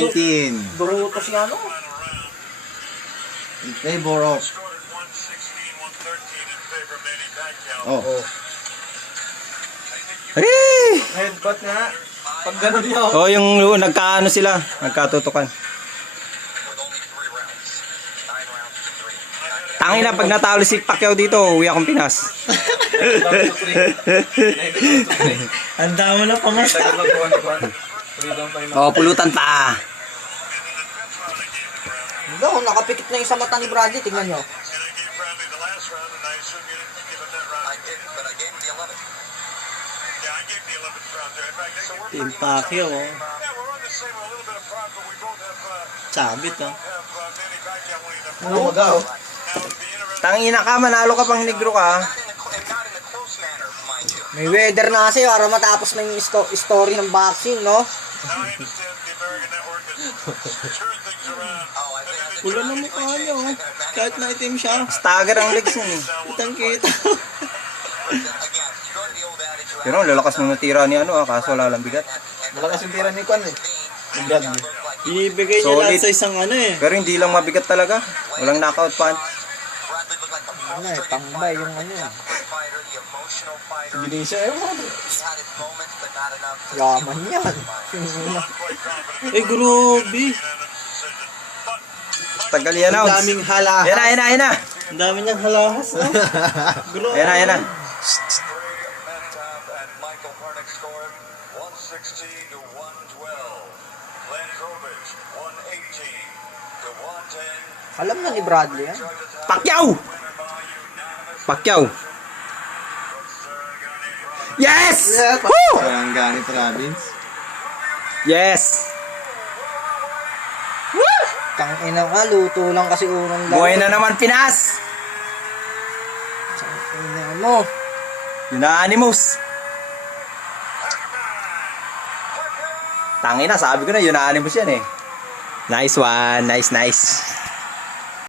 19. Brutus yan, ano? In favor of... Oh. Hey! Headbutt nga. Pag gano'n yun. Oh, yung nagkaano sila, nagkatutukan. Tangina pag natalo si Pacquiao dito, uwi akong Pinas. Ang dami na pamasa. Oh, pulutan pa. Hindi, nakapikit na yung sa mata ni Bradley. Tingnan nyo. Team Pacquiao, oh. Sabit, oh. Ano magaw? Tangina ka, manalo ka pang negro ka. May weather na kasi para matapos na yung story ng boxing, no? Pula na mukha niya, oh. Kahit na itim siya. Stagger ang legs niya eh. Kitang-kita. Pero lalakas nung natira ni ano kaso wala lang bigat. Malakas yung tira ni Kwan eh. Yung Bradley. Ibigay niya Solid. lahat sa isang ano eh. Pero hindi lang mabigat talaga. Walang knockout punch. Ano eh, pangbay yung ano eh. Ginisya eh mo. Yaman yan. Eh, grabe. Tagal yan Ang out. daming halahas. Yan na. Ang dami niyang halahas, oh. Grabe. Yan na. Alam na ni Bradley yan. Pacquiao. Yes! Woo! Parang ganit Robbins. Yes! Tangina ka, luto lang kasi unang laro. Buhay na naman Pinas! Tangina mo. Unanimous. Tangina, sabi ko na unanimous yan eh. Nice one. Nice.